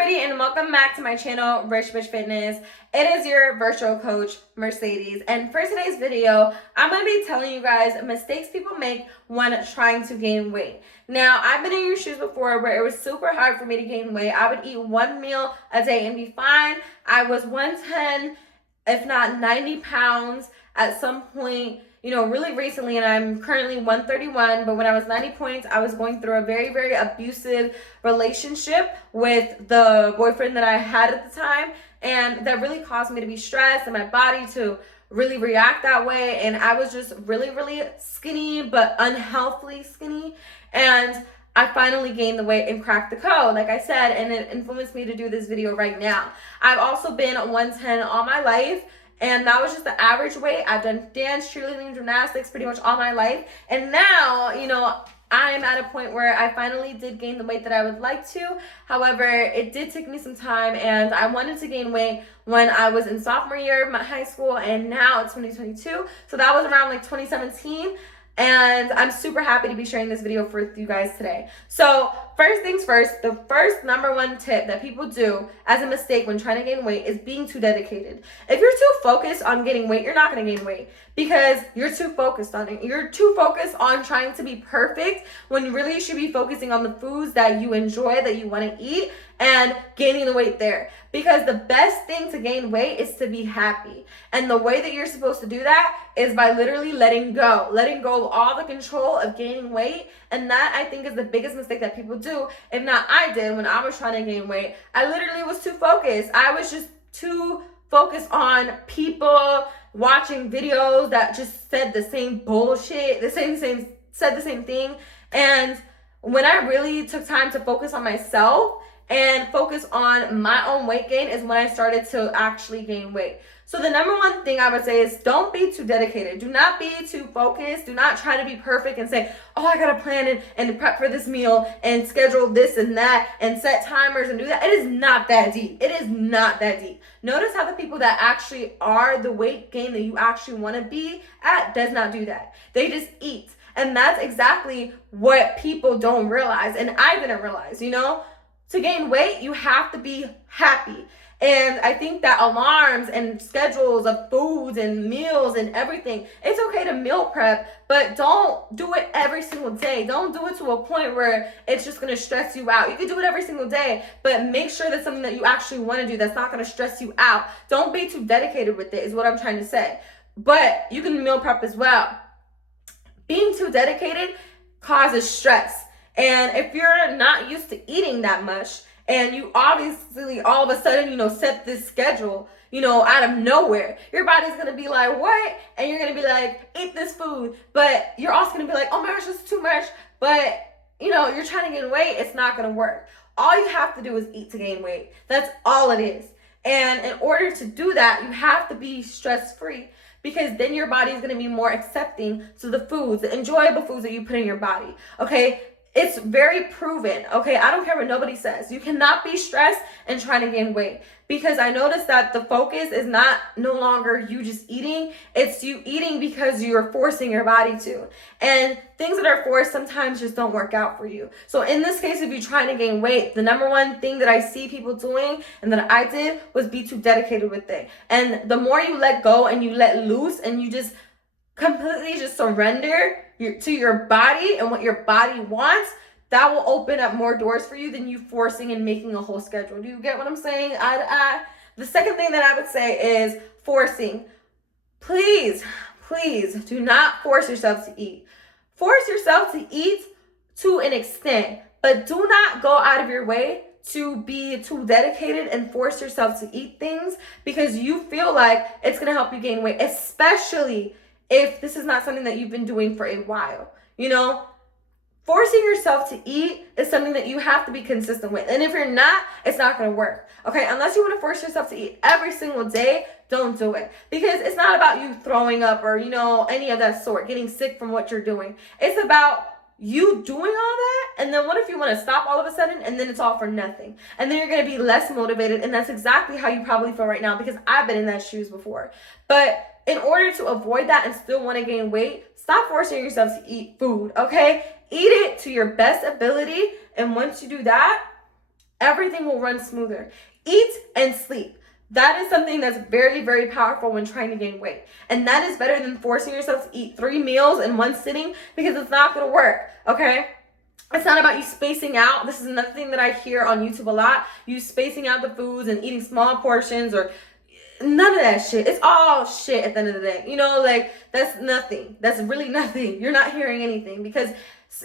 everybody, and welcome back to my channel, Rich Bitch Fitness. It is your virtual coach, Mercedes, and for today's video, I'm going to be telling you guys mistakes people make when trying to gain weight. Now, I've been in your shoes before where it was super hard for me to gain weight. I would eat one meal a day and be fine. I was 110, if not 90 pounds at some point, really recently, and I'm currently 131, but when I was 90 points, I was going through a very, very abusive relationship with the boyfriend that I had at the time, and that really caused me to be stressed and my body to really react that way, and I was just really, really skinny, but unhealthily skinny, and I finally gained the weight and cracked the code, like I said, and it influenced me to do this video right now. I've also been 110 all my life, and that was just the average weight. I've done dance, cheerleading, gymnastics pretty much all my life. And now, I am at a point where I finally did gain the weight that I would like to. However, it did take me some time, and I wanted to gain weight when I was in sophomore year of my high school, and now it's 2022. So that was around like 2017. And I'm super happy to be sharing this video with you guys today. So first things first, the first number one tip that people do as a mistake when trying to gain weight is being too dedicated. If you're too focused on gaining weight, you're not going to gain weight because you're too focused on it. You're too focused on trying to be perfect when really you should be focusing on the foods that you enjoy, that you want to eat, and gaining the weight there. Because the best thing to gain weight is to be happy. And the way that you're supposed to do that is by literally letting go of all the control of gaining weight. And that, I think, is the biggest mistake that people do. If not, I did when I was trying to gain weight. I literally was too focused. I was just too focused on people watching videos that just said the same bullshit, said the same thing. And when I really took time to focus on myself and focus on my own weight gain is when I started to actually gain weight. So the number one thing I would say is don't be too dedicated. Do not be too focused. Do not try to be perfect and say, oh, I got to plan and prep for this meal and schedule this and that and set timers and do that. It is not that deep. It is not that deep. Notice how the people that actually are the weight gain that you actually want to be at does not do that. They just eat. And that's exactly what people don't realize. And I didn't realize, To gain weight, you have to be happy. And I think that alarms and schedules of foods and meals and everything, it's okay to meal prep, but don't do it every single day. Don't do it to a point where it's just going to stress you out. You can do it every single day, but make sure that's something that you actually want to do that's not going to stress you out. Don't be too dedicated with it is what I'm trying to say. But you can meal prep as well. Being too dedicated causes stress. And if you're not used to eating that much, and you obviously all of a sudden, set this schedule, out of nowhere, your body's going to be like, what? And you're going to be like, eat this food. But you're also going to be like, oh my gosh, this is too much. But, you're trying to gain weight. It's not going to work. All you have to do is eat to gain weight. That's all it is. And in order to do that, you have to be stress-free. Because then your body is going to be more accepting to the foods, the enjoyable foods that you put in your body. Okay? It's very proven, okay? I don't care what nobody says. You cannot be stressed and trying to gain weight because I noticed that the focus is no longer you just eating. It's you eating because you're forcing your body to. And things that are forced sometimes just don't work out for you. So in this case, if you're trying to gain weight, the number one thing that I see people doing and that I did was be too dedicated with it. And the more you let go and you let loose and you just completely just surrender to your body and what your body wants, that will open up more doors for you than you forcing and making a whole schedule. Do you get what I'm saying? The second thing that I would say is forcing. Please do not force yourself to eat. Force yourself to eat to an extent, but do not go out of your way to be too dedicated and force yourself to eat things because you feel like it's going to help you gain weight, especially if this is not something that you've been doing for a while. Forcing yourself to eat is something that you have to be consistent with. And if you're not, it's not going to work. Okay, unless you want to force yourself to eat every single day, don't do it. Because it's not about you throwing up or, any of that sort, getting sick from what you're doing. It's about you doing all that, and then what if you want to stop all of a sudden and then it's all for nothing? And then you're going to be less motivated, and that's exactly how you probably feel right now because I've been in that shoes before. But in order to avoid that and still want to gain weight, stop forcing yourself to eat food, okay? Eat it to your best ability, and once you do that, everything will run smoother. Eat and sleep. That is something that's very, very powerful when trying to gain weight. And that is better than forcing yourself to eat 3 meals in one sitting, because it's not going to work, okay? It's not about you spacing out. This is another thing that I hear on YouTube a lot. You spacing out the foods and eating small portions, or none of that shit. It's all shit at the end of the day. You know, like, that's nothing. That's really nothing. You're not hearing anything, because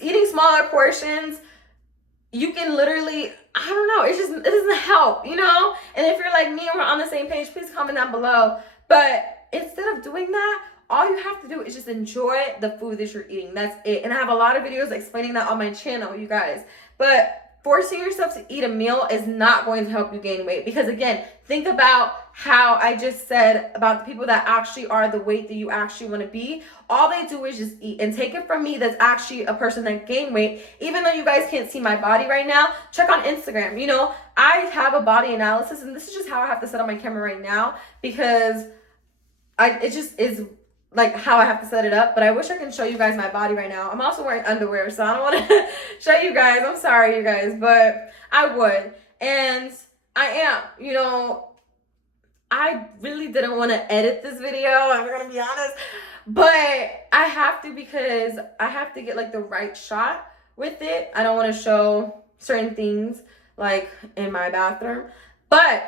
eating smaller portions, you can literally, I don't know, it doesn't help, you know? And if you're like me and we're on the same page, please comment down below. But instead of doing that, all you have to do is just enjoy the food that you're eating. That's it. And I have a lot of videos explaining that on my channel, you guys. But forcing yourself to eat a meal is not going to help you gain weight, because again, think about how I just said about the people that actually are the weight that you actually want to be. All they do is just eat. And take it from me, that's actually a person that gained weight. Even though you guys can't see my body right now, check on Instagram. You know, I have a body analysis, and this is just how I have to set up my camera right now, because it just is like how I have to set it up. But I wish I can show you guys my body right now. I'm also wearing underwear, so I don't want to show you guys. I'm sorry, you guys, but I would. And I am, you know, I really didn't want to edit this video, I'm gonna be honest, but I have to, because I have to get like the right shot with it. I don't want to show certain things like in my bathroom, but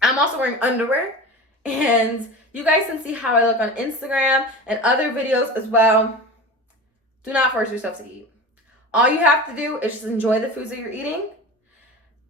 I'm also wearing underwear, and you guys can see how I look on Instagram and other videos as well. Do not force yourself to eat. All you have to do is just enjoy the foods that you're eating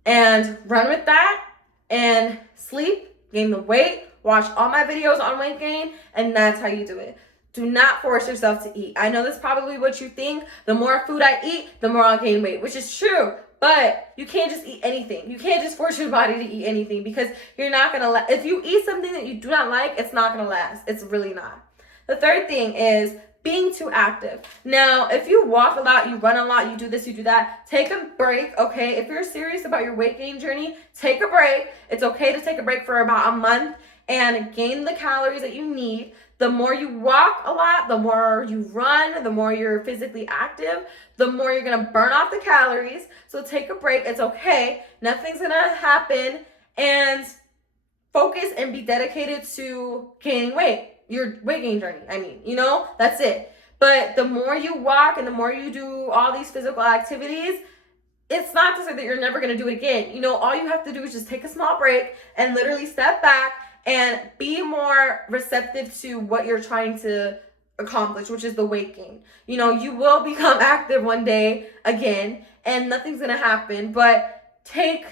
and run with that, and sleep, gain the weight, watch all my videos on weight gain, and that's how you do it. Do not force yourself to eat. I know that's probably what you think. The more food I eat, the more I'll gain weight, which is true. But you can't just eat anything. You can't just force your body to eat anything, because you're not going to if you eat something that you do not like, it's not going to last. It's really not. The third thing is being too active. Now, if you walk a lot, you run a lot, you do this, you do that, take a break, okay? If you're serious about your weight gain journey, take a break. It's okay to take a break for about a month and gain the calories that you need. The more you walk a lot, the more you run, the more you're physically active, the more you're going to burn off the calories. So take a break. It's okay. Nothing's going to happen. And focus and be dedicated to gaining weight. Your weight gain journey, I mean, you know, that's it. But the more you walk and the more you do all these physical activities, it's not to say that you're never going to do it again. You know, all you have to do is just take a small break and literally step back and be more receptive to what you're trying to accomplish, which is the weight gain. You know, you will become active one day again, and nothing's going to happen, but take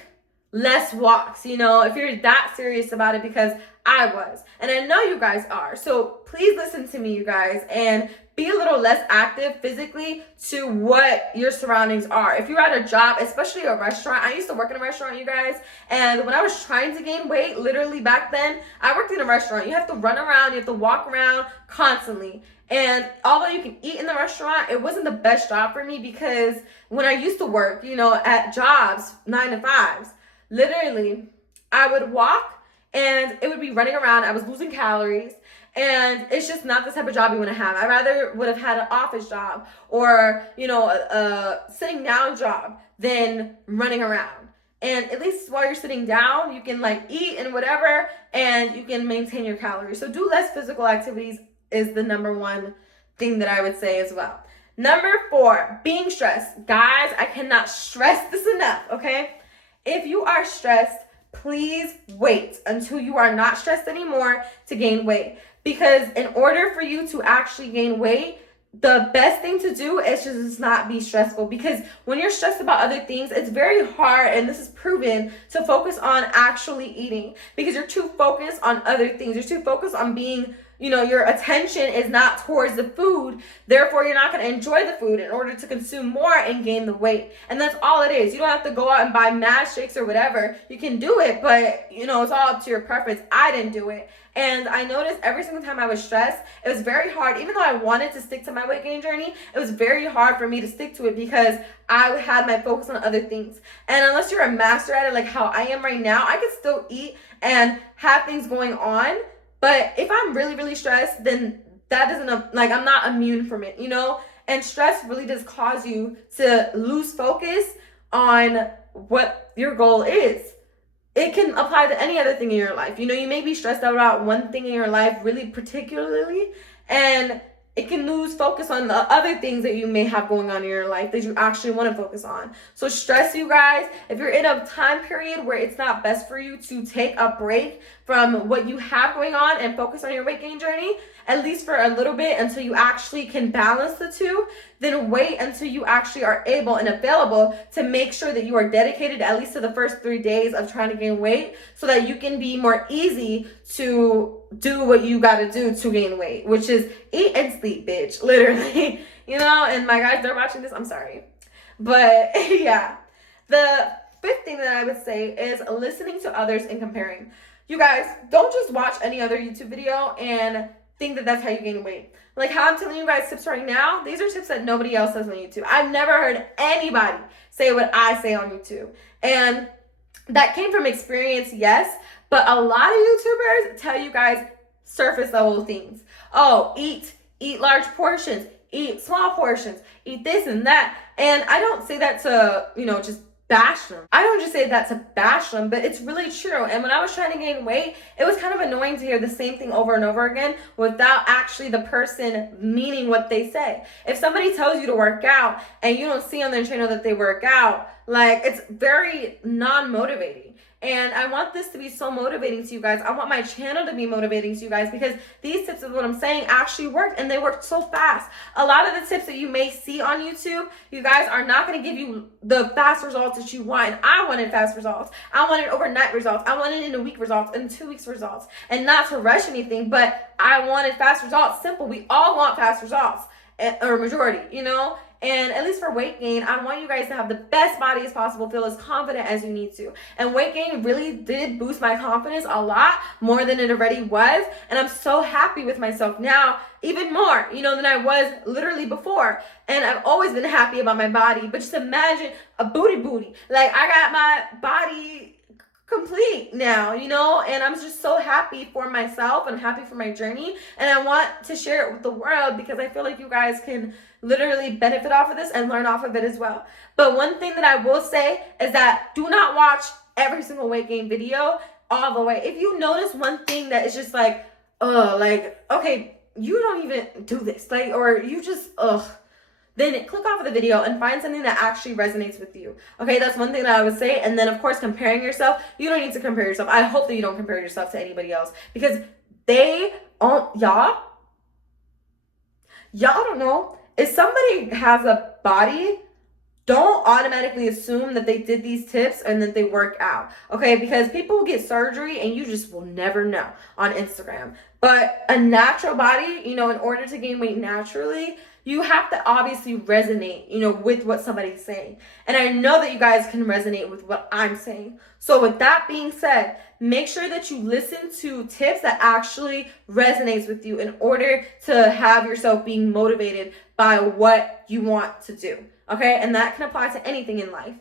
less walks, you know, if you're that serious about it, because I was, and I know you guys are. So please listen to me, you guys, and be a little less active physically to what your surroundings are. If you're at a job, especially a restaurant, I used to work in a restaurant, you guys, and when I was trying to gain weight, literally back then, I worked in a restaurant. You have to run around, you have to walk around constantly. And although you can eat in the restaurant, it wasn't the best job for me, because when I used to work, you know, at jobs, 9 to 5s, literally, I would walk and it would be running around. I was losing calories, and it's just not the type of job you want to have. I rather would have had an office job, or, you know, a sitting down job than running around. And at least while you're sitting down, you can like eat and whatever, and you can maintain your calories. So do less physical activities is the number one thing that I would say as well. Number 4, being stressed. Guys, I cannot stress this enough, okay? If you are stressed, please wait until you are not stressed anymore to gain weight. Because in order for you to actually gain weight, the best thing to do is just not be stressful. Because when you're stressed about other things, it's very hard, and this is proven, to focus on actually eating. Because you're too focused on other things. You're too focused on being, you know, your attention is not towards the food. Therefore, you're not going to enjoy the food in order to consume more and gain the weight. And that's all it is. You don't have to go out and buy mad shakes or whatever. You can do it, but, you know, it's all up to your preference. I didn't do it. And I noticed every single time I was stressed, it was very hard. Even though I wanted to stick to my weight gain journey, it was very hard for me to stick to it, because I had my focus on other things. And unless you're a master at it, like how I am right now, I could still eat and have things going on. But if I'm really, really stressed, then that doesn't, like, I'm not immune from it, you know? And stress really does cause you to lose focus on what your goal is. It can apply to any other thing in your life. You know, you may be stressed out about one thing in your life really particularly, and it can lose focus on the other things that you may have going on in your life that you actually want to focus on. So stress, you guys, if you're in a time period where it's not best for you to take a break from what you have going on and focus on your weight gain journey, at least for a little bit until you actually can balance the two, then wait until you actually are able and available to make sure that you are dedicated at least to the first 3 days of trying to gain weight so that you can be more easy to do what you got to do to gain weight, which is eat and sleep, bitch, literally. You know, and my guys, they're watching this, I'm sorry. But yeah, the fifth thing that I would say is listening to others and comparing. You guys, don't just watch any other YouTube video and think that that's how you gain weight. Like how I'm telling you guys tips right now, these are tips that nobody else says on YouTube. I've never heard anybody say what I say on YouTube. And that came from experience, yes, but a lot of YouTubers tell you guys surface level things. Oh, eat large portions, eat small portions, eat this and that. And I don't say that to, just bash them. I don't just say that to bash them, but it's really true. And when I was trying to gain weight, it was kind of annoying to hear the same thing over and over again without actually the person meaning what they say. If somebody tells you to work out and you don't see on their channel that they work out, like, it's very non-motivating. And I want this to be so motivating to you guys. I want my channel to be motivating to you guys because these tips of what I'm saying actually work, and they work so fast. A lot of the tips that you may see on YouTube, you guys, are not going to give you the fast results that you want. And I wanted fast results. I wanted overnight results. I wanted in a week results and 2 weeks results. And not to rush anything, but I wanted fast results. Simple. We all want fast results, or majority, And at least for weight gain, I want you guys to have the best body as possible, feel as confident as you need to. And weight gain really did boost my confidence a lot more than it already was. And I'm so happy with myself now, even more, than I was literally before. And I've always been happy about my body. But just imagine a booty. Like, I got my body complete now, and I'm just so happy for myself and happy for my journey. And I want to share it with the world because I feel like you guys can literally benefit off of this and learn off of it as well. But one thing that I will say is that do not watch every single weight gain video all the way. If you notice one thing that is just like, okay, you don't even do this, or you just, then click off of the video and find something that actually resonates with you. Okay, that's one thing that I would say. And then, of course, comparing yourself. You don't need to compare yourself. I hope that you don't compare yourself to anybody else because y'all don't know. If somebody has a body, don't automatically assume that they did these tips and that they work out, okay? Because people get surgery and you just will never know on Instagram. But a natural body, in order to gain weight naturally, you have to obviously resonate, with what somebody's saying. And I know that you guys can resonate with what I'm saying. So with that being said, make sure that you listen to tips that actually resonates with you in order to have yourself being motivated by what you want to do. Okay? And that can apply to anything in life.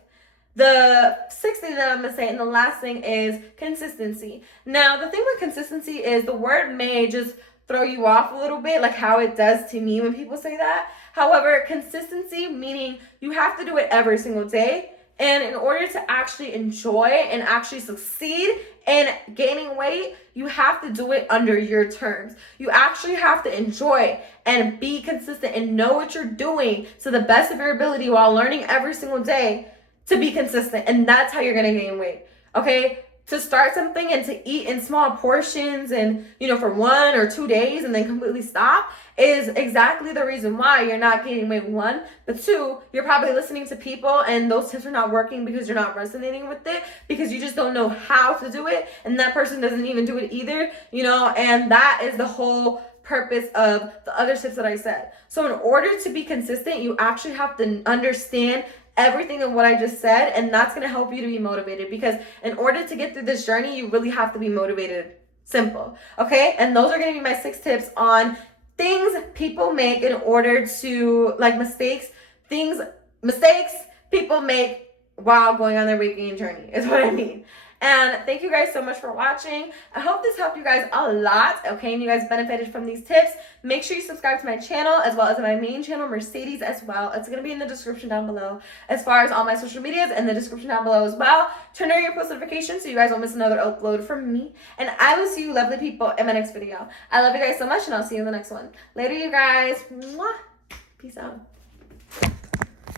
The sixth thing that I'm going to say, and the last thing, is consistency. Now, the thing with consistency is the word may just throw you off a little bit, like how it does to me when people say that. However, consistency, meaning you have to do it every single day. And in order to actually enjoy and actually succeed in gaining weight, you have to do it under your terms. You actually have to enjoy and be consistent and know what you're doing to the best of your ability while learning every single day to be consistent. And that's how you're going to gain weight. Okay? To start something and to eat in small portions and, for 1 or 2 days and then completely stop is exactly the reason why you're not gaining weight. 1, but 2, you're probably listening to people and those tips are not working because you're not resonating with it, because you just don't know how to do it, and that person doesn't even do it either, and that is the whole purpose of the other tips that I said. So in order to be consistent, you actually have to understand everything of what I just said, and that's going to help you to be motivated, because in order to get through this journey, you really have to be motivated. Simple. Okay? And those are going to be my 6 tips on things people make in order to, mistakes people make while going on their weight gain journey is what I mean. And thank you guys so much for watching. I hope this helped you guys a lot, okay? And you guys benefited from these tips. Make sure you subscribe to my channel as well as my main channel, Mercedes, as well. It's going to be in the description down below, as far as all my social medias in the description down below as well. Turn on your post notifications so you guys won't miss another upload from me. And I will see you lovely people in my next video. I love you guys so much, and I'll see you in the next one. Later, you guys. Mwah. Peace out.